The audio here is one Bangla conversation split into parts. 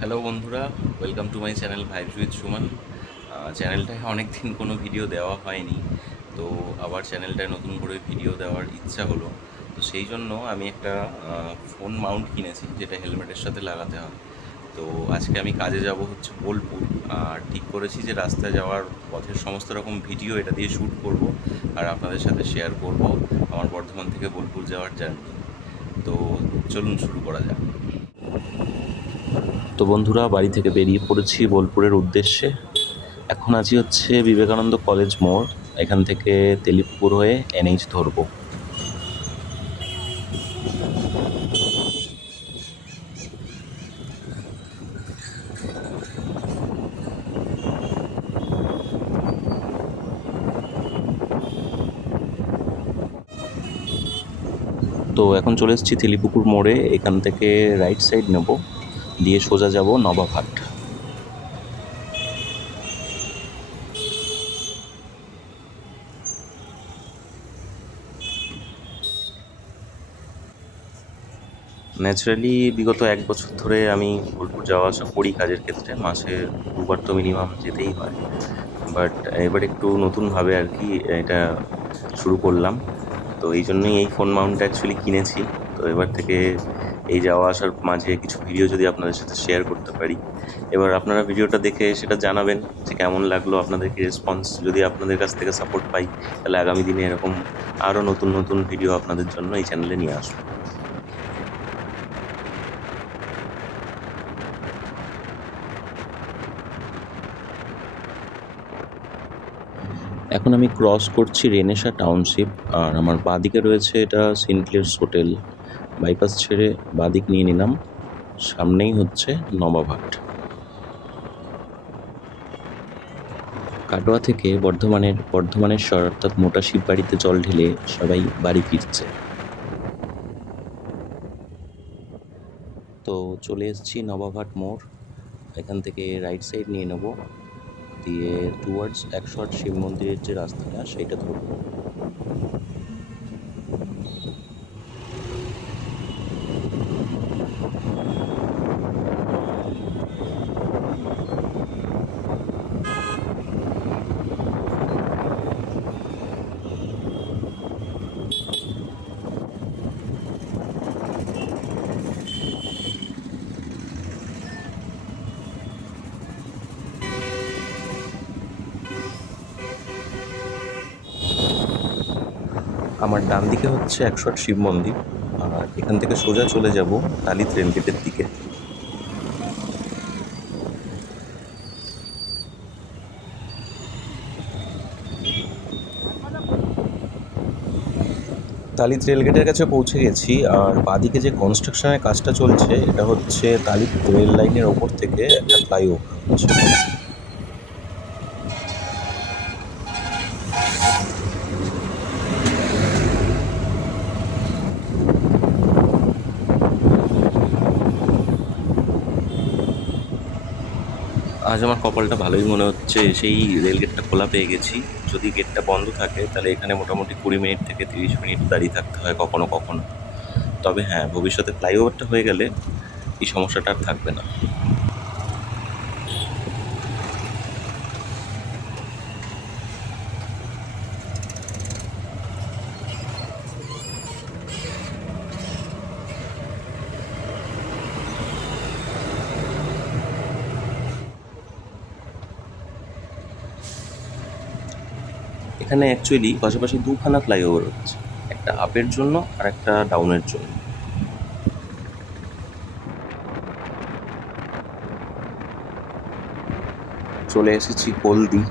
হ্যালো বন্ধুরা, welcome to my channel vibes with Suman. চ্যানেলটায় অনেক দিন কোনো ভিডিও দেওয়া হয়নি, তো আবার চ্যানেলটায় নতুন করে ভিডিও দেওয়ার ইচ্ছা হলো। তো সেই জন্য আমি একটা ফোন মাউন্ট কিনেছি, যেটা হেলমেটের সাথে লাগাতে হয়। তো আজকে আমি কাজে যাব হচ্ছে বোলপুর, আর ঠিক করেছি যে রাস্তায় যাওয়ার পথের সমস্ত রকম ভিডিও এটা দিয়ে শ্যুট করব আর আপনাদের সাথে শেয়ার করব আমার বর্ধমান থেকে বোলপুর যাওয়ার জার্নি। তো চলুন শুরু করা যাক। তো বন্ধুরা, বাড়ি থেকে বেরিয়ে পড়েছি বোলপুরের উদ্দেশ্যে। এখন আছি হচ্ছে বিবেকানন্দ কলেজ মোড়। এখান থেকে তেলিপুর হয়ে এনএইচ ধরবো। তো এখন চলে এসেছি তেলিপুকুর মোড়ে। এখান থেকে রাইট সাইড নেব, দিয়ে সোজা যাব নবাবহাট। ন্যাচারালি বিগত 1 বছর ধরে আমি বোলপুর যাওয়া আসা করি কাজের ক্ষেত্রে, মাসে 2বার তো মিনিমাম যেতেই হয়। বাট এবার একটু নতুনভাবে আর কি এটা শুরু করলাম। তো এই জন্যই এই ফোন মাউন্টটা অ্যাকচুয়ালি কিনেছি। তো এবার থেকে এই যাওয়া আসার মাঝে কিছু ভিডিও যদি আপনাদের সাথে শেয়ার করতে পারি। এবার আপনারা ভিডিওটা দেখে সেটা জানাবেন যে কেমন লাগলো, আপনাদের কি রেসপন্স। যদি আপনাদের কাছ থেকে সাপোর্ট পাই, তাহলে আগামী দিনে এরকম আরও নতুন নতুন ভিডিও আপনাদের জন্য এই চ্যানেলে নিয়ে আসবো। এখন আমি ক্রস করছি রেনেসা টাউনশিপ, আর আমার বাঁদিকে রয়েছে এটা সিনক্লেয়ার্স হোটেল। বাইপাস ছেড়ে বাঁদিক নিয়ে নিলাম, সামনেই হচ্ছে নবাবহাট। কাটোয়া থেকে বর্ধমানেশ্বর অর্থাৎ মোটা শিববাড়িতে জল ঢেলে সবাই বাড়ি ফিরছে। তো চলে এসেছি নবাবহাট মোড়। এখান থেকে রাইট সাইড নিয়ে নেব, দিয়ে টুয়ার্ডস 108 শিব মন্দিরের যে রাস্তাটা সেইটা ধরবো। আমার ডান দিকে হচ্ছে 108 শিব মন্দির, আর এখান থেকে সোজা চলে যাব তালিত রেলগেটের দিকে। তালিত রেলগেটের কাছে পৌঁছে গেছি, আর বাঁদিকে যে কনস্ট্রাকশনের কাজটা চলছে এটা হচ্ছে তালিত রেল লাইনের ওপর থেকে একটা ফ্লাইওভার হচ্ছে। আজ আমার কপালটা ভালোই মনে হচ্ছে, সেই রেল গেটটা খোলা পেয়ে গেছি। যদি গেটটা বন্ধ থাকে তাহলে এখানে মোটামুটি 20 মিনিট থেকে 30 মিনিট দাঁড়িয়ে থাকতে হয় কখনো কখনো। তবে হ্যাঁ, ভবিষ্যতে ফ্লাইওভারটা হয়ে গেলে এই সমস্যাটা আর থাকবে না। এখানে অ্যাকচুয়ালি পাশাপাশি দুখানা ফ্লাইওভার হচ্ছে, একটা আপের জন্য আর একটা ডাউনের জন্য। চলে এসেছি হলদি,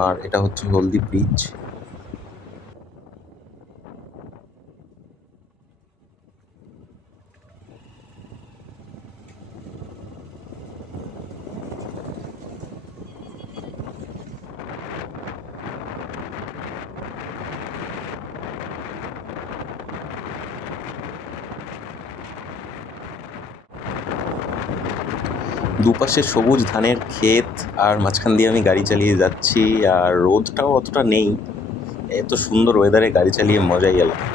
আর এটা হচ্ছে হলদি ব্রিজ। দুপাশে সবুজ ধানের ক্ষেত, আর মাঝখান দিয়ে আমি গাড়ি চালিয়ে যাচ্ছি, আর রোদটাও অতটা নেই। এত সুন্দর ওয়েদারে গাড়ি চালিয়ে মজাই আলাদা।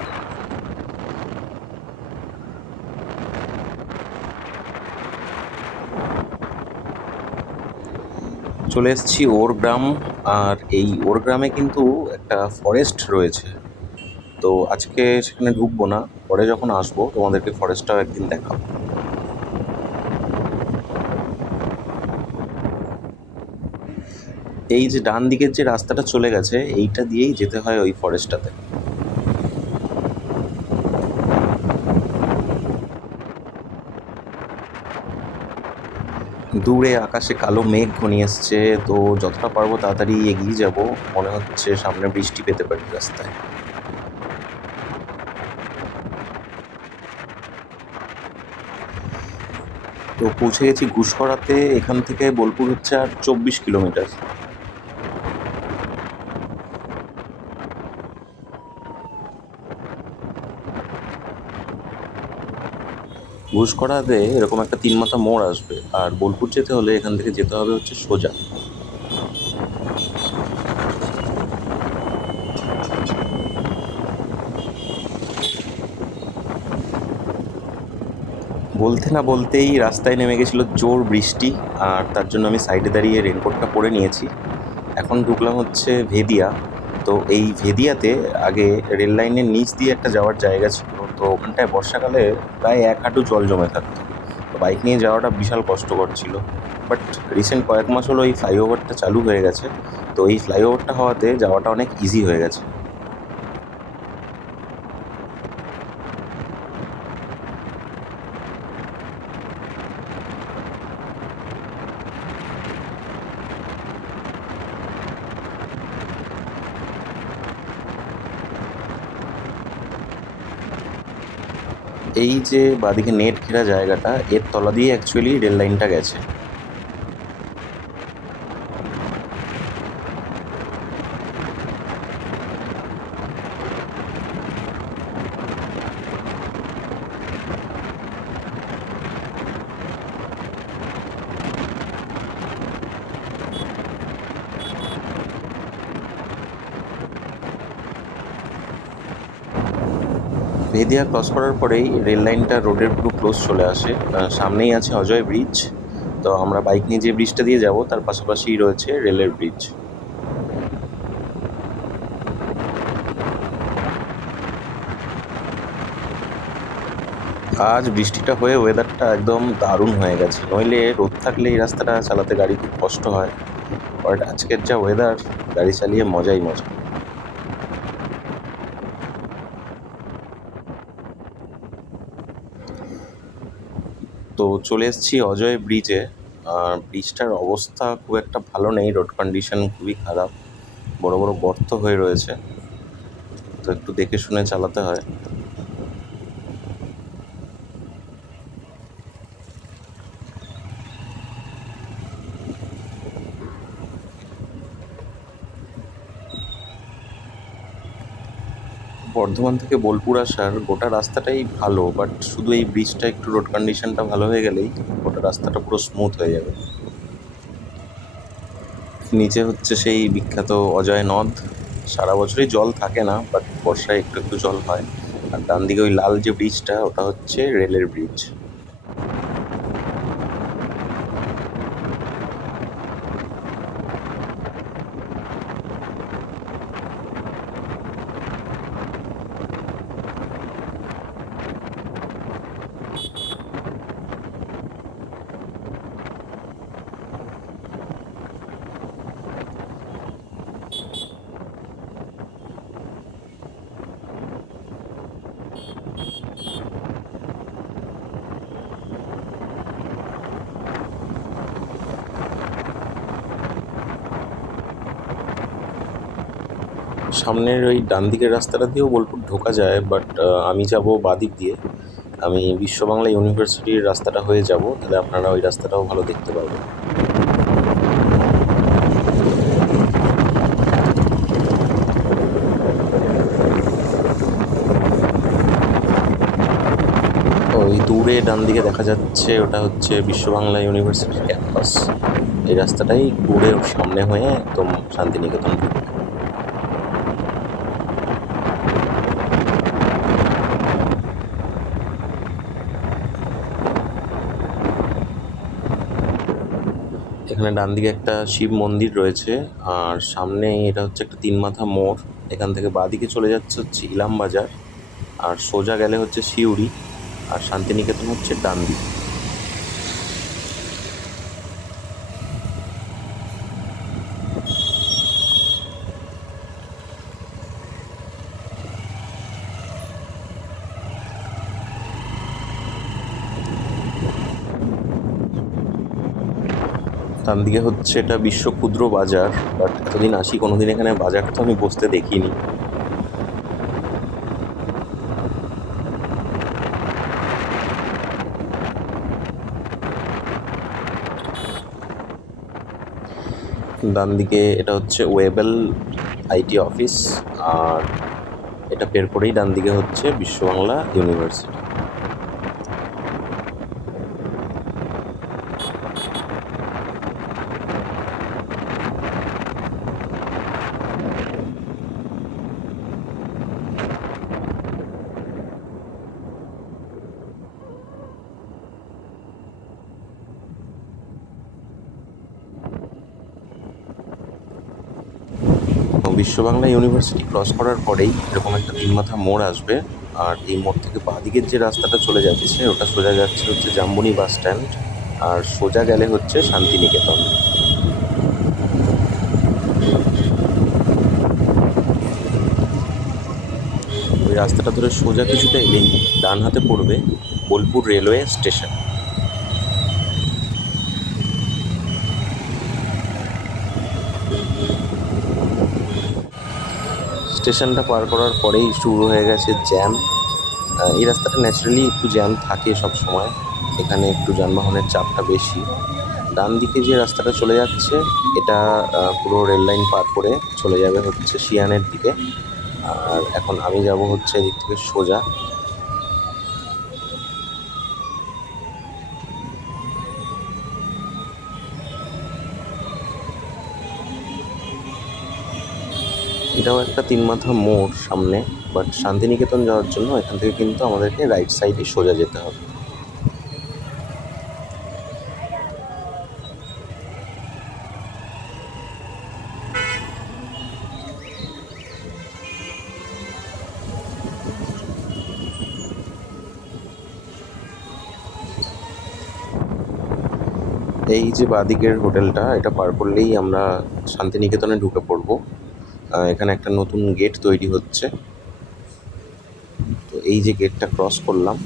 চলে এসেছি ওর গ্রাম। আর এই ওর গ্রামে কিন্তু একটা ফরেস্ট রয়েছে। তো আজকে সেখানে ঢুকবো না, পরে যখন আসবো তোমাদেরকে ফরেস্টটাও একদিন দেখাবো। এই যে ডান দিকের যে রাস্তাটা চলে গেছে, এইটা দিয়েই যেতে হয় ওই ফরেস্টটাতে। দূরে আকাশে কালো মেঘ ঘনিয়ে এসছে, তো যতটা পারবো তাড়াতাড়ি এগিয়ে যাব। মনে হচ্ছে সামনে বৃষ্টি পেতে পারি রাস্তায়। তো পৌঁছে গেছি ঘুষকরাতে। এখান থেকে বোলপুর হচ্ছে আর 24 কিলোমিটার। ঘুষকরাতে এরকম একটা 3 মাথা মোড় আসবে, আর বোলপুর যেতে হলে এখান থেকে যেতে হবে হচ্ছে সোজা। বলতে না বলতেই রাস্তায় নেমে গেছিল জোর বৃষ্টি, আর তার জন্য আমি সাইডে দাঁড়িয়ে রেনকোটটা পরে নিয়েছি। এখন ঢুকলাম হচ্ছে ভেদিয়া। তো এই ভেদিয়াতে আগে রেল লাইনের নিচ দিয়ে একটা যাওয়ার জায়গা ছিল, তো ওখানটায় বর্ষাকালে প্রায় 1 হাঁটু জল জমে থাকতো। তো বাইক নিয়ে যাওয়াটা বিশাল কষ্টকর ছিল। বাট রিসেন্ট কয়েক মাস হলো এই ফ্লাইওভারটা চালু হয়ে গেছে। তো এই ফ্লাইওভারটা হওয়াতে যাওয়াটা অনেক ইজি হয়ে গেছে। এই যে বাঁদিকে নেট ঘেরা জায়গাটা, এর তলা দিয়ে অ্যাকচুয়ালি রেল লাইনটা গেছে। ভেদিয়া ক্রস করার পরেই রেল লাইনটা রোডের পুরো ক্লোজ চলে আসে। সামনেই আছে অজয় ব্রিজ। তো আমরা বাইক নিয়ে যে ব্রিজটা দিয়ে যাব তার পাশাপাশিই রয়েছে রেলের ব্রিজ। আজ বৃষ্টিটা হয়ে ওয়েদারটা একদম দারুণ হয়ে গেছে, নইলে রোদ থাকলে এই রাস্তাটা চালাতে গাড়ি খুব কষ্ট হয়। বাট আজকের যা ওয়েদার, গাড়ি চালিয়ে মজাই মজা। তো চলে এসেছি অজয় ব্রিজে। আর ব্রিজটার অবস্থা খুব একটা ভালো নেই, রোড কন্ডিশন খুবই খারাপ, বড় বড় গর্ত হয়ে রয়েছে। তো একটু দেখে শুনে চালাতে হয়। বর্ধমান থেকে বোলপুর আসার গোটা রাস্তাটাই ভালো, বাট শুধু এই ব্রিজটা একটু রোড কন্ডিশনটা ভালো হয়ে গেলেই গোটা রাস্তাটা পুরো স্মুথ হয়ে যাবে। নিচে হচ্ছে সেই বিখ্যাত অজয় নদ। সারা বছরই জল থাকে না, বাট বর্ষায় একটু একটু জল হয়। আর ডান দিকে ওই লাল যে ব্রিজটা, ওটা হচ্ছে রেলের ব্রিজ। সামনের ওই ডান দিকের রাস্তাটা দিয়েও বোলপুর ঢোকা যায়, বাট আমি যাব বাদিক দিয়ে। আমি বিশ্ব বাংলা ইউনিভার্সিটির রাস্তাটা হয়ে যাব, তাহলে আপনারা ওই রাস্তাটাও ভালো দেখতে পাবেন। ওই দূরে ডান দিকে দেখা যাচ্ছে, ওটা হচ্ছে বিশ্ব বাংলা ইউনিভার্সিটির ক্যাম্পাস। এই রাস্তাটাই ঘুরে ওর সামনে হয়ে একদম শান্তিনিকেতন ঢুকবে। এখানে ডান দিকে একটা শিব মন্দির রয়েছে, আর সামনে এটা হচ্ছে একটা 3 মাথা মোড়। এখান থেকে বাঁদিকে চলে যাচ্ছে হচ্ছে ইলাম বাজার, আর সোজা গেলে হচ্ছে সিউড়ি, আর শান্তিনিকেতন হচ্ছে ডান দিকে। ডান দিকে হচ্ছে এটা বিশ্ব ক্ষুদ্র বাজার, বাট এতদিন আসি কোনোদিন এখানে বাজার তো আমি বসতে দেখিনি। ডান দিকে এটা হচ্ছে ওয়েবেল আইটি অফিস, আর এটা বের করেই ডান দিকে হচ্ছে বিশ্ব বাংলা ইউনিভার্সিটি। বিশ্ব বাংলা ইউনিভার্সিটি ক্রস করার পরেই এরকম একটা 3 মাথা মোড় আসবে, আর এই মোড় থেকে বাঁদিকের যে রাস্তাটা চলে যাচ্ছে ওটা সোজা যাচ্ছে হচ্ছে জাম্বনি বাস স্ট্যান্ড, আর সোজা গেলে হচ্ছে শান্তিনিকেতন। ওই রাস্তাটা ধরে সোজা কিছুটা এলেই ডান হাতে পড়বে বোলপুর রেলওয়ে স্টেশন। স্টেশনটা পার করার পরেই শুরু হয়ে গেছে জ্যাম। এই রাস্তাটা ন্যাচারালি একটু জ্যাম থাকে সব সময়, এখানে একটু যানবাহনের চাপটা বেশি। ডান দিকে যে রাস্তাটা চলে যাচ্ছে এটা পুরো রেল লাইন পার করে চলে যাবে হচ্ছে শিয়ানের দিকে, আর এখন আমি যাব হচ্ছে এদিক থেকে সোজা। এটাও একটা 3 মাথা মোড় সামনে, বাট শান্তিনিকেতন যাওয়ার জন্য এখান থেকে কিন্তু আমাদেরকে রাইট সাইডে সোজা যেতে হবে। এই যে বাঁদিকের হোটেলটা, এটা পার করলেই আমরা শান্তিনিকেতনে ঢুকে পড়বো। এখানে একটা নতুন গেট তৈরি হচ্ছে, তো এই যে গেটটা ক্রস করলাম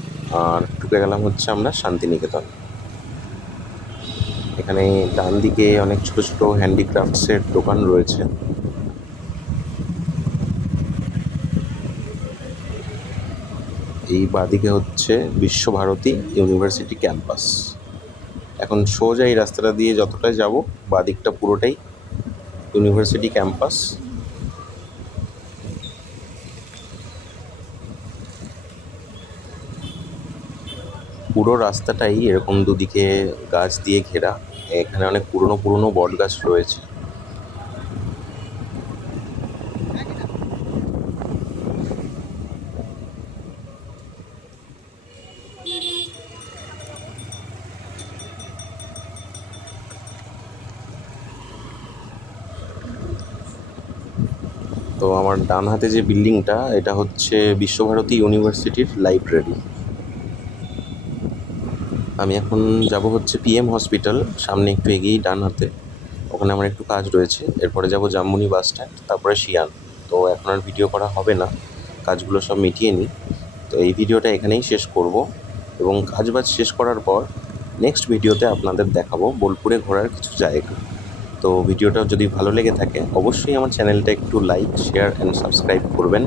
আর ঢুকে গেলাম হচ্ছে আমরা শান্তিনিকেতন। এখানে ডান দিকে অনেক ছোট ছোট হ্যান্ডিক্রাফটসের দোকান রয়েছে। এই বাঁদিকে হচ্ছে বিশ্বভারতী ইউনিভার্সিটি ক্যাম্পাস। এখন সোজা এই রাস্তাটা দিয়ে যতটাই যাব বাঁদিকটা পুরোটাই ইউনিভার্সিটি ক্যাম্পাস। পুরো রাস্তাটাই এরকম দুদিকে গাছ দিয়ে ঘেরা, এখানে অনেক পুরনো পুরনো বট গাছ রয়েছে। তো আমার ডান হাতে যে বিল্ডিংটা এটা হচ্ছে বিশ্বভারতী ইউনিভার্সিটির লাইব্রেরি। আমি এখন যাব হচ্ছে পিএম হসপিটাল, সামনে একটু এগিয়েই ডান হাতে, ওখানে আমার একটু কাজ রয়েছে। এরপরে যাব জামমুনি বাস স্ট্যান্ড, তারপরে শিয়ান। তো এখন আর ভিডিও করা হবে না, কাজগুলো সব মিটিয়ে নিই। তো এই ভিডিওটা এখানেই শেষ করব, এবং কাজ বাজ শেষ করার পর নেক্সট ভিডিওতে আপনাদের দেখাবো বোলপুরে ঘোরার কিছু জায়গা। তো ভিডিওটা যদি ভালো লেগে থাকে অবশ্যই আমার চ্যানেলটা একটু লাইক, শেয়ার অ্যান্ড সাবস্ক্রাইব করবেন।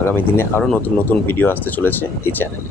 আগামী দিনে আরও নতুন নতুন ভিডিও আসতে চলেছে এই চ্যানেলে।